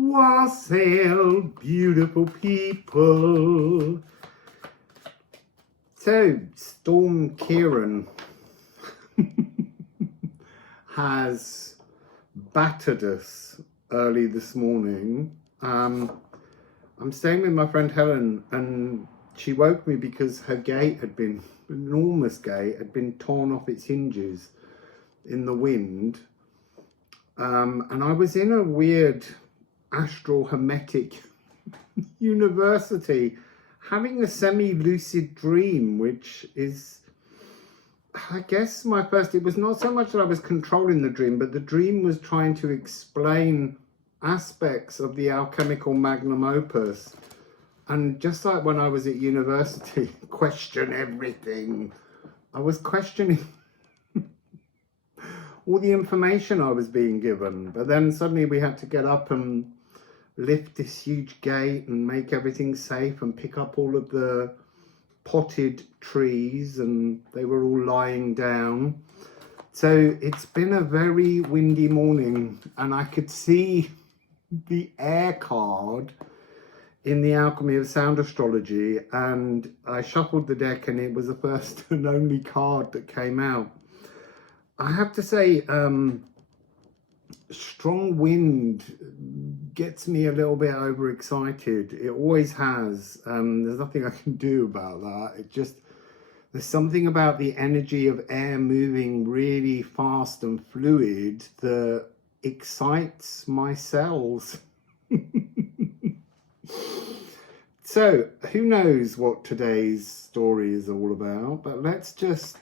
Wassail, beautiful people. So, Storm Kieran has battered us early this morning. I'm staying with my friend Helen, and she woke me because her gate had been, an enormous gate, had been torn off its hinges in the wind. And I was in a weird astral hermetic university having a semi-lucid dream, which is, I guess, my first. It was not so much that I was controlling the dream, but the dream was trying to explain aspects of the alchemical magnum opus. And just like when I was at university, question everything, I was questioning all the information I was being given. But then suddenly we had to get up and lift this huge gate and make everything safe and pick up all of the potted trees, and they were all lying down. So it's been a very windy morning, and I could see the air card in the Alchemy of Sound Astrology, and I shuffled the deck and it was the first and only card that came out. I have to say, strong wind gets me a little bit overexcited. It always has. There's nothing I can do about that. It just, there's something about the energy of air moving really fast and fluid that excites my cells. So, who knows what today's story is all about, but let's just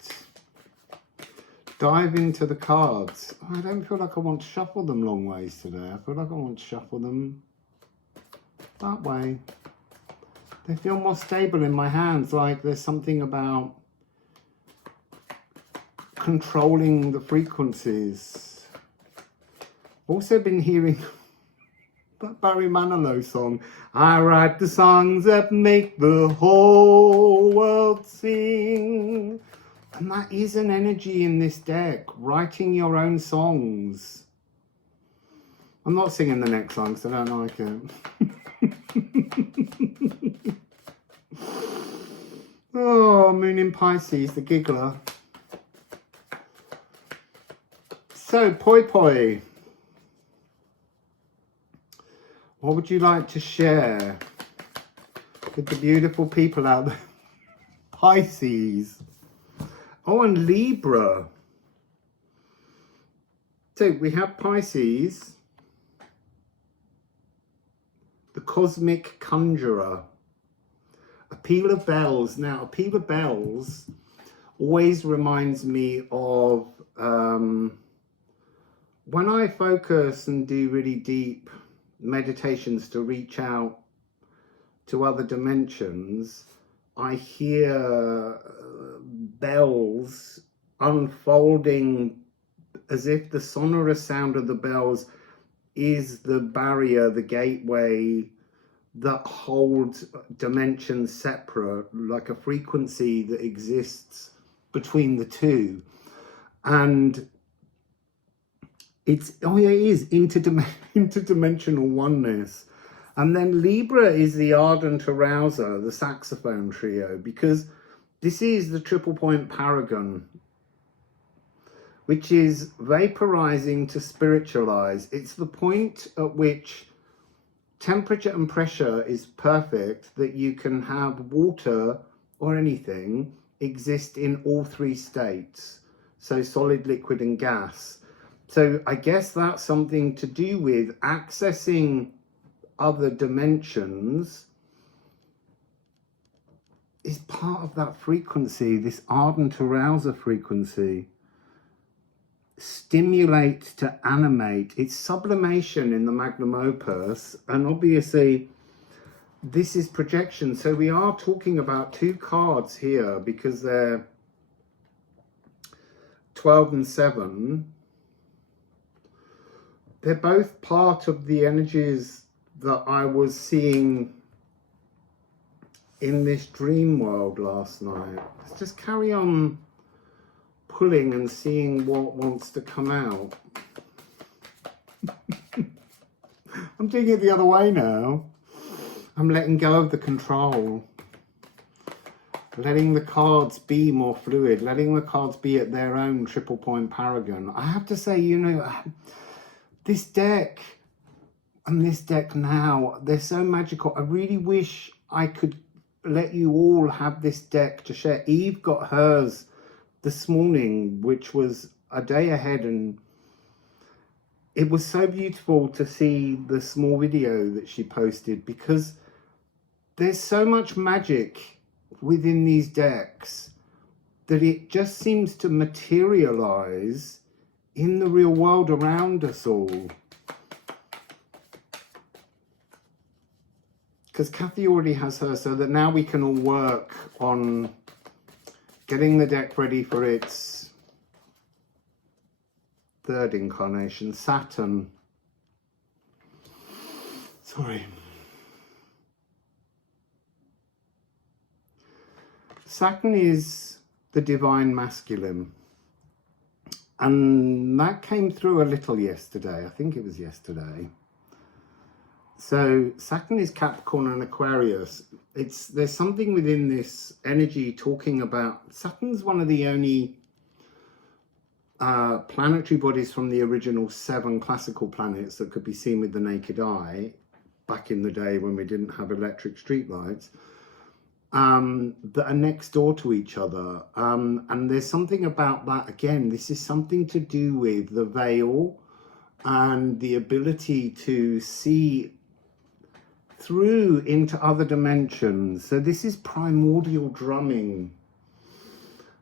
dive into the cards. I don't feel like I want to shuffle them long ways today. I feel like I want to shuffle them that way. They feel more stable in my hands, like there's something about controlling the frequencies. Also been hearing that Barry Manilow song, I write the songs that make the whole world sing. And that is an energy in this deck, writing your own songs. I'm not singing the next song because I don't like it. Oh, Moon in Pisces, the giggler. So, Poi Poi, what would you like to share with the beautiful people out there? Pisces. Oh, and Libra. So we have Pisces, the cosmic conjurer, a peal of bells. Now, a peal of bells always reminds me of when I focus and do really deep meditations to reach out to other dimensions, I hear bells unfolding as if the sonorous sound of the bells is the barrier, the gateway that holds dimensions separate, like a frequency that exists between the two. And it's, oh yeah, it is interdimensional oneness. And then Libra is the ardent arouser, the saxophone trio, because this is the triple point Paragon, which is vaporizing to spiritualize. It's the point at which temperature and pressure is perfect, that you can have water or anything exist in all three states. So solid, liquid, and gas. So I guess that's something to do with accessing other dimensions is part of that frequency, this ardent arouser frequency. Stimulate to animate. It's sublimation in the magnum opus, and obviously this is projection. So we are talking about two cards here because they're 12 and 7. They're both part of the energies that I was seeing in this dream world last night. Let's just carry on pulling and seeing what wants to come out. I'm doing it the other way now. I'm letting go of the control. Letting the cards be more fluid. Letting the cards be at their own triple point paragon. I have to say, you know, this deck and this deck now, they're so magical. I really wish I could let you all have this deck to share. Eve got hers this morning, which was a day ahead, and it was so beautiful to see the small video that she posted, because there's so much magic within these decks that it just seems to materialize in the real world around us all. Because Kathy already has her, so that now we can all work on getting the deck ready for its third incarnation, Saturn. Sorry. Saturn is the divine masculine. And that came through a little yesterday. I think it was yesterday. So Saturn is Capricorn and Aquarius. There's something within this energy talking about, Saturn's one of the only planetary bodies from the original 7 classical planets that could be seen with the naked eye back in the day when we didn't have electric streetlights, that are next door to each other. And there's something about that, again, this is something to do with the veil and the ability to see through into other dimensions. So this is primordial drumming,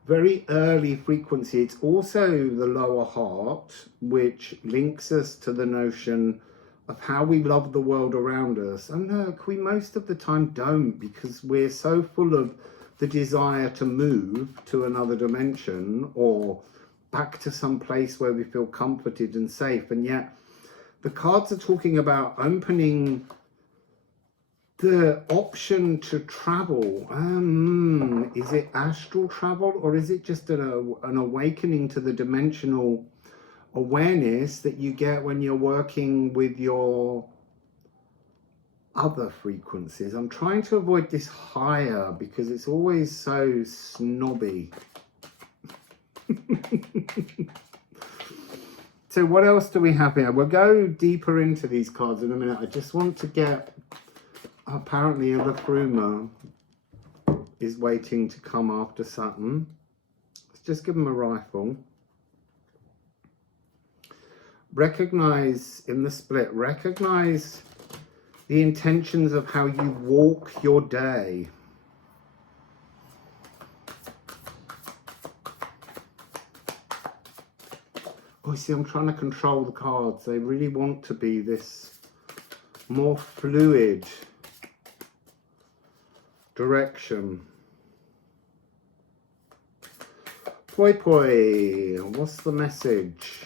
very early frequency. It's also the lower heart, which links us to the notion of how we love the world around us. And look, we most of the time don't, because we're so full of the desire to move to another dimension or back to some place where we feel comforted and safe. And yet the cards are talking about opening the option to travel. Is it astral travel, or is it just an awakening to the dimensional awareness that you get when you're working with your other frequencies? I'm trying to avoid this higher because it's always so snobby. So what else do we have here? We'll go deeper into these cards in a minute. I just want to get, apparently a Liffruma is waiting to come after Saturn. Let's just give him a rifle. Recognize in the split, recognize the intentions of how you walk your day. Oh, see, I'm trying to control the cards. They really want to be this more fluid direction. Poi poi, what's the message?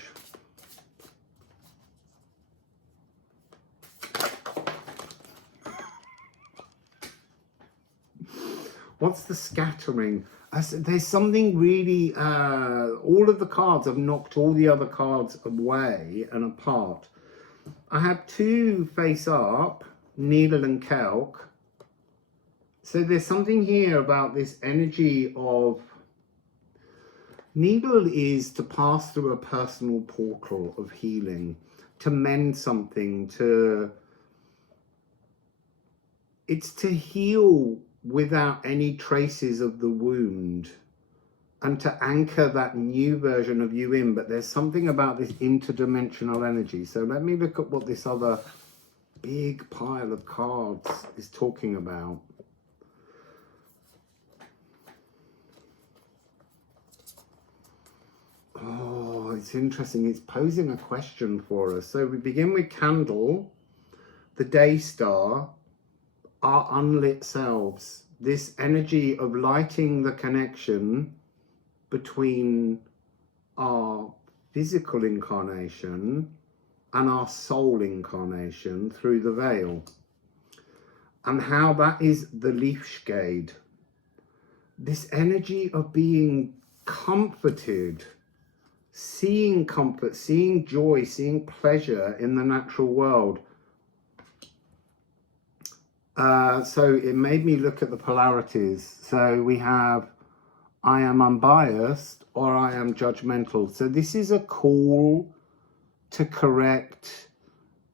What's the scattering? There's something really, all of the cards have knocked all the other cards away and apart. I have 2 face up, Needle and Kelk. So there's something here about this energy of, Needle is to pass through a personal portal of healing, to mend something, it's to heal without any traces of the wound, and to anchor that new version of you in. But there's something about this interdimensional energy. So let me look at what this other big pile of cards is talking about. Oh, it's interesting. It's posing a question for us. So we begin with Candle, the day star, our unlit selves, this energy of lighting the connection between our physical incarnation and our soul incarnation through the veil, and how that is the Liefschade, this energy of being comforted, seeing comfort, seeing joy, seeing pleasure in the natural world So it made me look at the polarities. So we have I am unbiased or I am judgmental. So this is a call to correct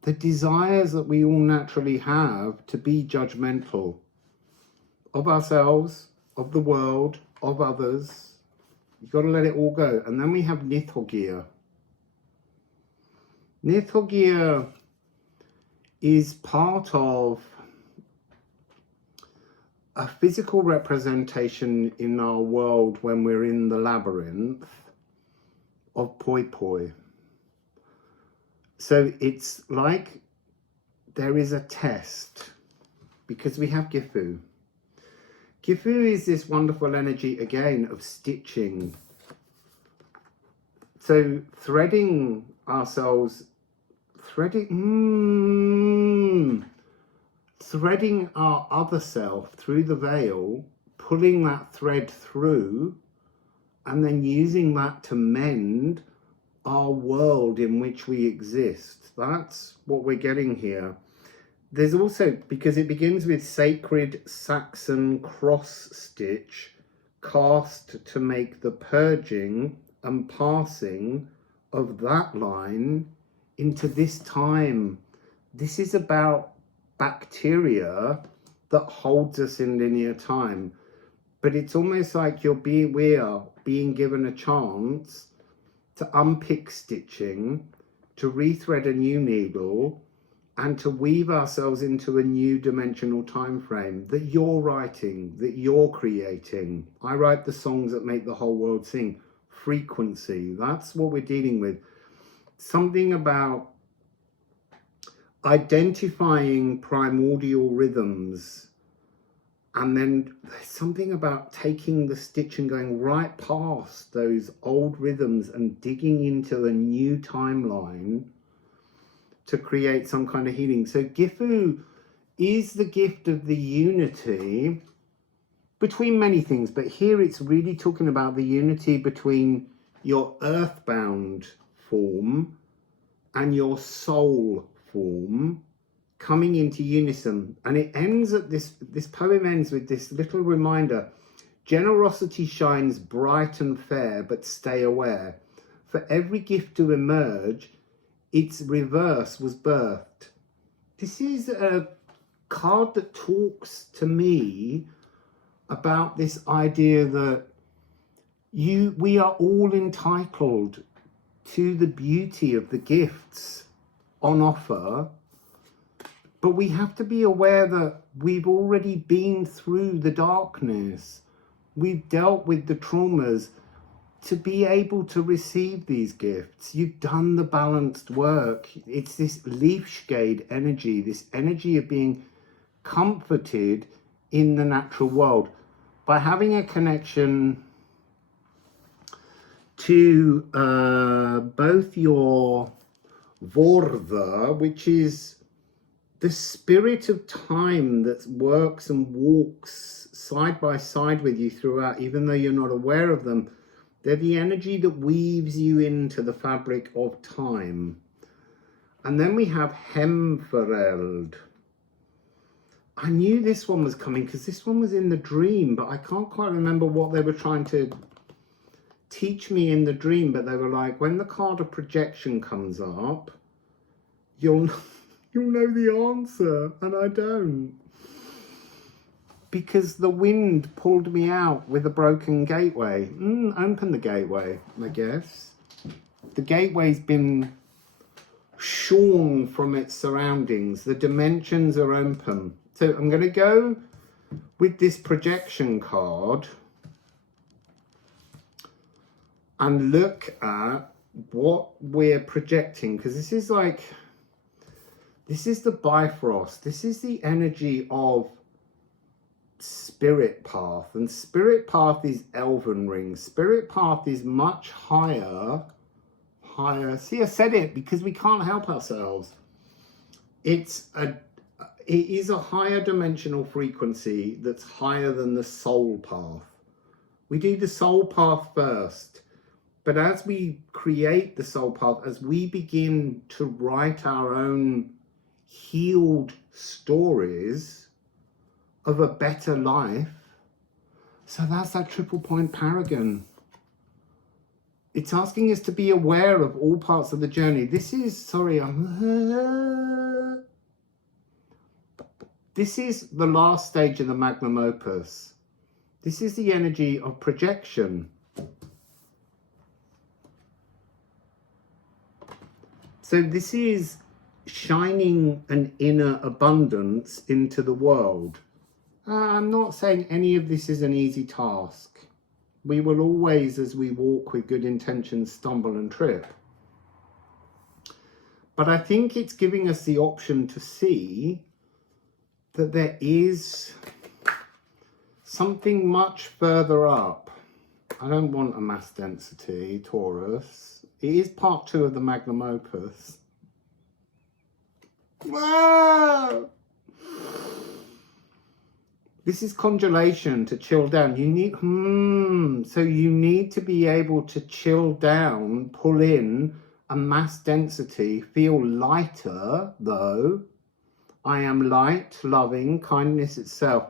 the desires that we all naturally have to be judgmental of ourselves, of the world, of others. You've got to let it all go. And then we have Nithogir. Nithogir is part of a physical representation in our world when we're in the labyrinth of poi poi. So it's like there is a test because we have Gifu. Gifu is this wonderful energy again of stitching. So threading ourselves, threading our other self through the veil, pulling that thread through, and then using that to mend our world in which we exist. That's what we're getting here. There's also, because it begins with sacred Saxon cross stitch, cast to make the purging and passing of that line into this time. This is about bacteria that holds us in linear time, but it's almost like we are being given a chance to unpick stitching, to rethread a new needle, and to weave ourselves into a new dimensional time frame that you're writing, that you're creating. I write the songs that make the whole world sing. Frequency, that's what we're dealing with. Something about identifying primordial rhythms, and then there's something about taking the stitch and going right past those old rhythms and digging into a new timeline to create some kind of healing. So Gifu is the gift of the unity between many things, but here it's really talking about the unity between your earthbound form and your soul form coming into unison. And it ends at this poem ends with this little reminder: generosity shines bright and fair, but stay aware. For every gift to emerge, its reverse was birthed. This is a card that talks to me about this idea that we are all entitled to the beauty of the gifts on offer, but we have to be aware that we've already been through the darkness. We've dealt with the traumas to be able to receive these gifts. You've done the balanced work. It's this Liefshgade energy, this energy of being comforted in the natural world by having a connection to both your Vortha, which is the spirit of time that works and walks side by side with you throughout, even though you're not aware of them. They're the energy that weaves you into the fabric of time. And then we have Hemfereld. I knew this one was coming because this one was in the dream, but I can't quite remember what they were trying to teach me in the dream. But they were like, when the card of projection comes up, you'll know the answer, and I don't. Because the wind pulled me out with a broken gateway. Open the gateway, I guess. The gateway's been shorn from its surroundings. The dimensions are open. So I'm going to go with this projection card and look at what we're projecting, because this is the Bifrost. This is the energy of Spirit Path, and Spirit Path is Elven Ring. Spirit Path is much higher. See, I said it because we can't help ourselves. It is a higher dimensional frequency that's higher than the soul path. We do the soul path first, but as we create the soul path, as we begin to write our own healed stories, of a better life. So that's that triple point paragon. It's asking us to be aware of all parts of the journey. This is, sorry, this is the last stage of the magnum opus. This is the energy of projection. So this is shining an inner abundance into the world. I'm not saying any of this is an easy task. We will always, as we walk with good intentions, stumble and trip. But I think it's giving us the option to see that there is something much further up. I don't want a mass density, Taurus. It is part 2 of the magnum opus. Wow! This is congelation, to chill down. You need, so you need to be able to chill down, pull in a mass density, feel lighter though. I am light, loving, kindness itself.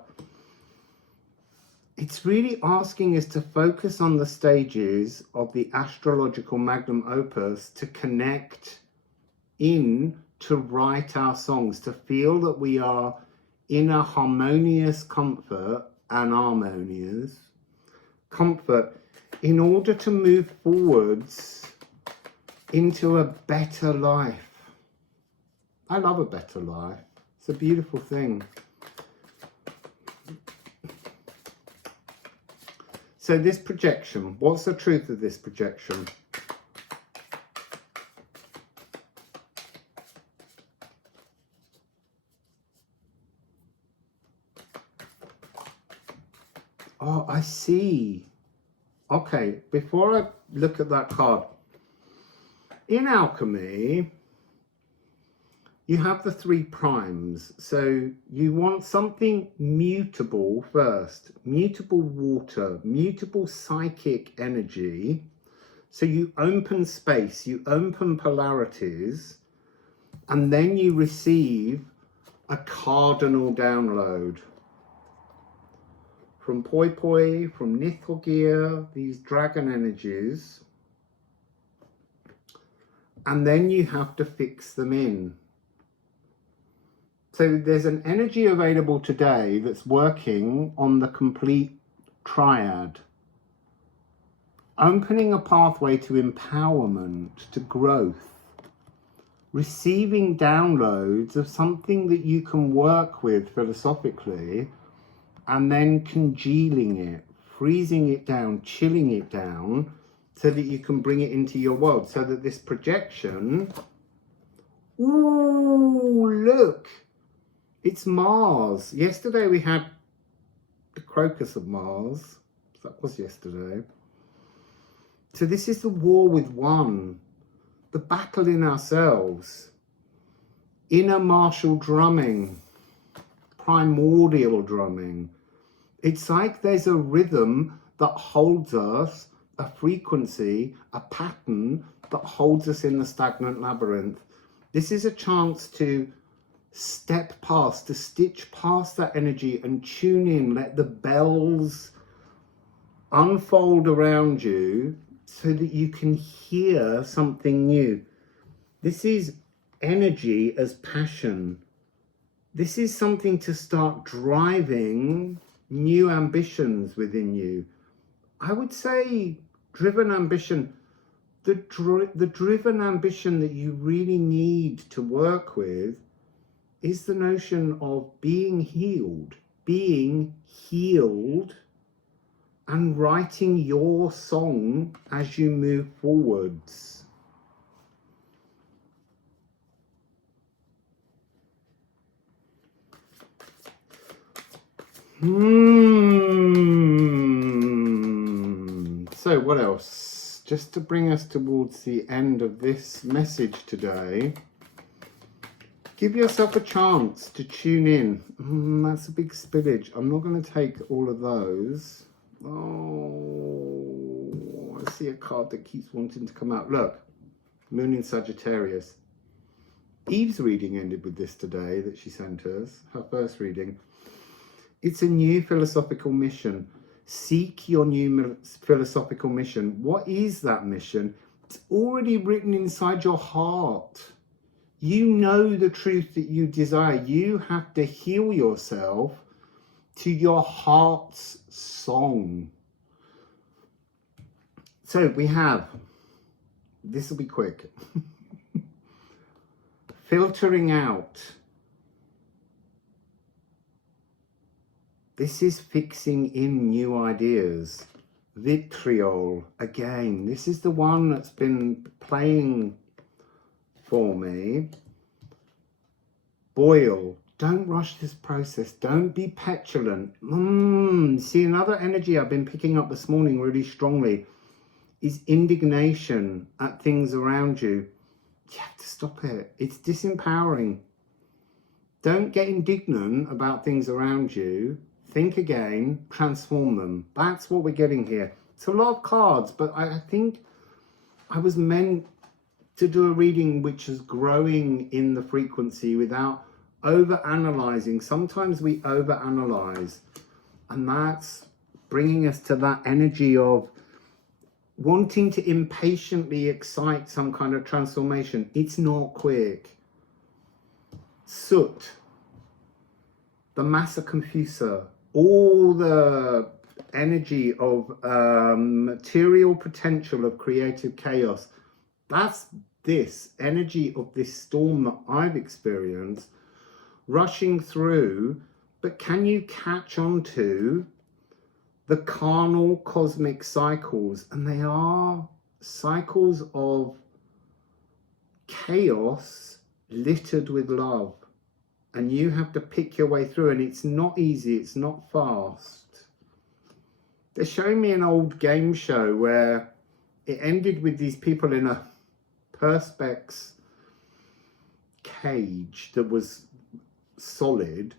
It's really asking us to focus on the stages of the astrological magnum opus to connect in, to write our songs, to feel that we are in a harmonious comfort and harmonious comfort in order to move forwards into a better life. I love a better life. It's a beautiful thing. So this projection, what's the truth of this projection? Oh, I see. Okay, before I look at that card, in alchemy, you have the 3 primes. So you want something mutable first. Mutable water, mutable psychic energy. So you open space, you open polarities, and then you receive a cardinal download. From Poi Poi, from Nithilgear, these dragon energies. And then you have to fix them in. So there's an energy available today that's working on the complete triad. Opening a pathway to empowerment, to growth. Receiving downloads of something that you can work with philosophically, and then congealing it, freezing it down, chilling it down, so that you can bring it into your world. So that this projection, ooh, look, it's Mars. Yesterday we had the crocus of Mars. That was yesterday. So this is the war with one, the battle in ourselves, inner martial drumming, primordial drumming. It's like there's a rhythm that holds us, a frequency, a pattern that holds us in the stagnant labyrinth. This is a chance to step past, to stitch past that energy and tune in, let the bells unfold around you so that you can hear something new. This is energy as passion. This is something to start driving new ambitions within you. I would say driven ambition, the driven ambition that you really need to work with is the notion of being healed and writing your song as you move forwards. So what else? Just to bring us towards the end of this message today, give yourself a chance to tune in. That's a big spillage. I'm not going to take all of those. Oh, I see a card that keeps wanting to come out. Look, Moon in Sagittarius. Eve's reading ended with this today that she sent us, her first reading. It's a new philosophical mission. Seek your new philosophical mission. What is that mission? It's already written inside your heart. You know the truth that you desire. You have to heal yourself to your heart's song. So we have, this will be quick, filtering out. This is fixing in new ideas. Vitriol, again, this is the one that's been playing for me. Boil, don't rush this process. Don't be petulant. See, another energy I've been picking up this morning really strongly is indignation at things around you. You have to stop it. It's disempowering. Don't get indignant about things around you. Think again, transform them. That's what we're getting here. It's a lot of cards, but I think I was meant to do a reading which is growing in the frequency without over-analyzing. Sometimes we over-analyze, and that's bringing us to that energy of wanting to impatiently excite some kind of transformation. It's not quick. Soot, the Massa Confusa, all the energy of material potential of creative chaos. That's this energy of this storm that I've experienced rushing through. But can you catch on to the carnal cosmic cycles? And they are cycles of chaos littered with love. And you have to pick your way through, and it's not easy, it's not fast. They're showing me an old game show where it ended with these people in a perspex cage that was solid,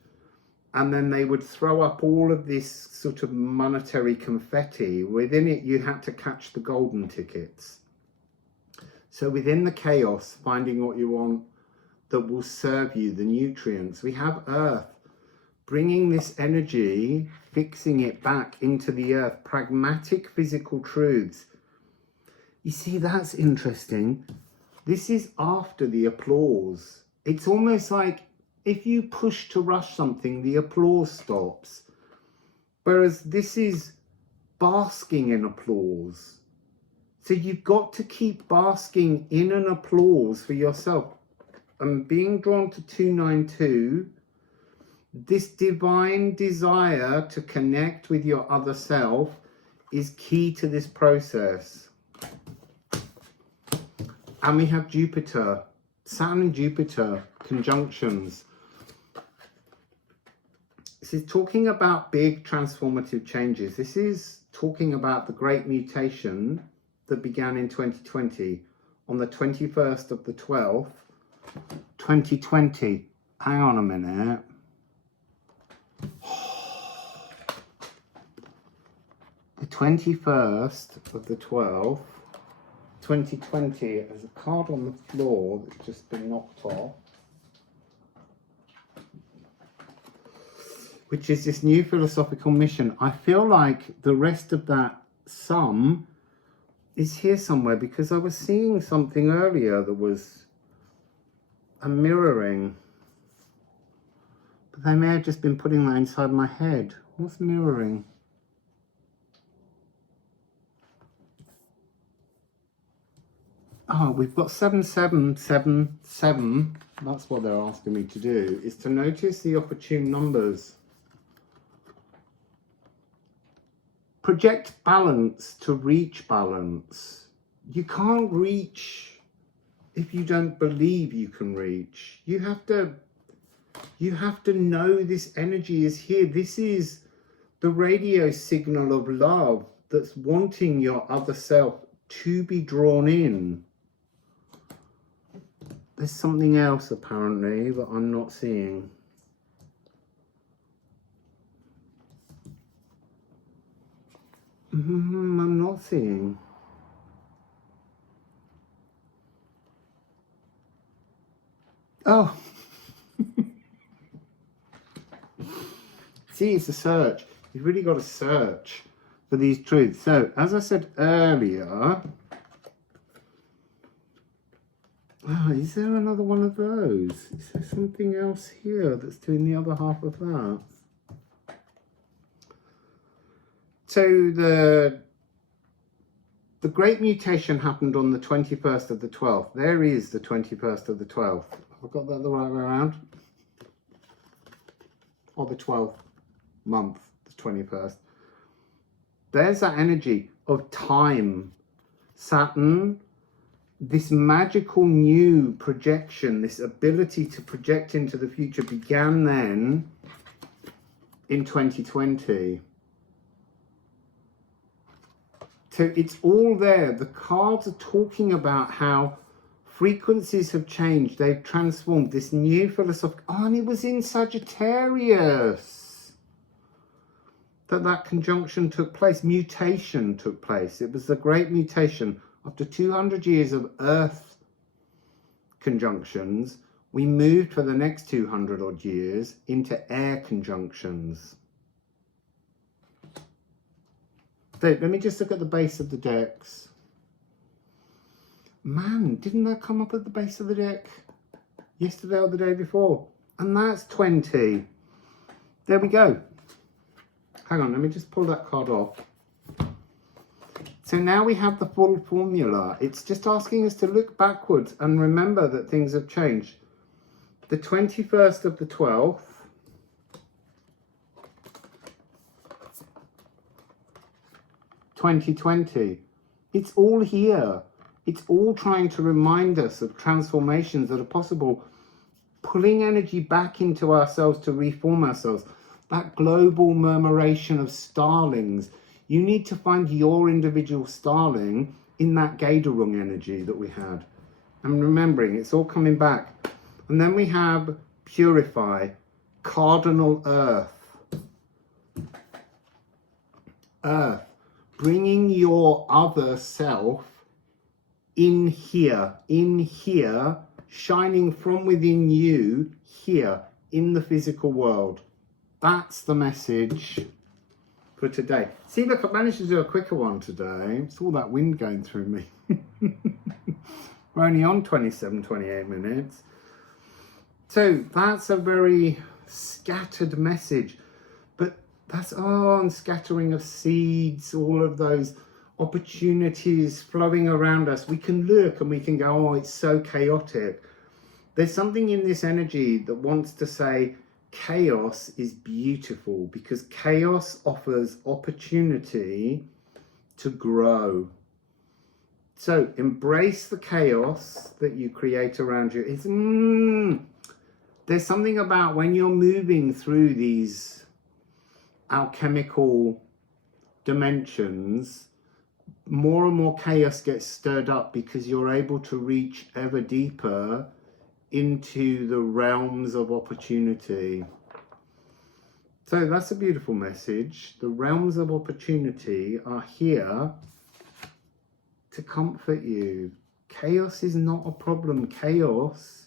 and then they would throw up all of this sort of monetary confetti. Within it, you had to catch the golden tickets. So within the chaos, finding what you want that will serve you, the nutrients. We have earth, bringing this energy, fixing it back into the earth, pragmatic physical truths. You see, that's interesting. This is after the applause. It's almost like if you push to rush something, the applause stops. Whereas this is basking in applause. So you've got to keep basking in an applause for yourself. I'm being drawn to 292. This divine desire to connect with your other self is key to this process. And we have Jupiter, Saturn and Jupiter conjunctions. This is talking about big transformative changes. This is talking about the great mutation that began in 2020 on the 21st of the 12th, 2020. Hang on a minute. The 21st of the 12th, 2020. There's a card on the floor that's just been knocked off, which is this new philosophical mission. I feel like the rest of that sum is here somewhere, because I was seeing something earlier that was a mirroring, but they may have just been putting that inside my head. What's mirroring? Oh, we've got 7777. That's what they're asking me to do, is to notice the opportune numbers. Project balance to reach balance. You can't reach if you don't believe you can reach. You have to know this energy is here. This is the radio signal of love that's wanting your other self to be drawn in. There's something else apparently that I'm not seeing. I'm not seeing. Oh. See, it's a search. You've really got to search for these truths. So, as I said earlier, is there another one of those? Is there something else here that's doing the other half of that? So the great mutation happened on the 21st of the 12th. There is the 21st of the 12th. I've got that the right way around. Or the 12th month, the 21st. There's that energy of time. Saturn, this magical new projection, this ability to project into the future began then in 2020. So it's all there. The cards are talking about how frequencies have changed. They've transformed. This new philosophical... Oh, and it was in Sagittarius that conjunction took place. Mutation took place. It was the great mutation. After 200 years of Earth conjunctions, we moved for the next 200 odd years into air conjunctions. So let me just look at the base of the decks. Man, didn't that come up at the base of the deck yesterday or the day before? And that's 20. There we go. Hang on, let me just pull that card off. So now we have the full formula. It's just asking us to look backwards and remember that things have changed. The 21st of the 12th, (2020). It's all here. It's all trying to remind us of transformations that are possible, pulling energy back into ourselves to reform ourselves. That global murmuration of starlings. You need to find your individual starling in that Gaderung energy that we had. And remembering, it's all coming back. And then we have purify, cardinal earth. Earth, bringing your other self in here, shining from within you, here, in the physical world. That's the message for today. See, look, I managed to do a quicker one today. It's all that wind going through me. We're only on 27, 28 minutes. So that's a very scattered message. But that's, and scattering of seeds, all of those opportunities flowing around us. We can look and we can go, oh, it's so chaotic. There's something in this energy that wants to say, chaos is beautiful, because chaos offers opportunity to grow. So embrace the chaos that you create around you. It's, there's something about when you're moving through these alchemical dimensions, more and more chaos gets stirred up because you're able to reach ever deeper into the realms of opportunity. So that's a beautiful message. The realms of opportunity are here to comfort you. Chaos is not a problem. Chaos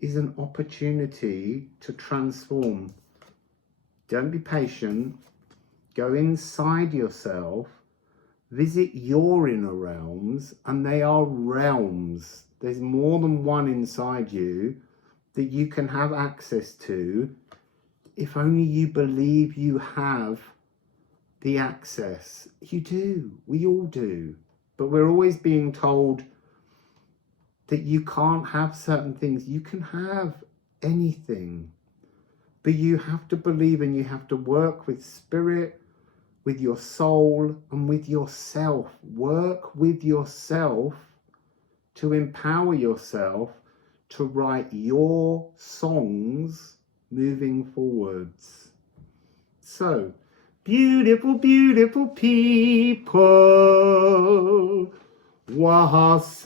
is an opportunity to transform. Don't be patient. Go inside yourself. Visit your inner realms, and they are realms. There's more than one inside you that you can have access to if only you believe you have the access. You do. We all do. But we're always being told that you can't have certain things. You can have anything. But you have to believe, and you have to work with spirit, with your soul, and with yourself. Work with yourself to empower yourself to write your songs moving forwards. So, beautiful, beautiful people, wassail.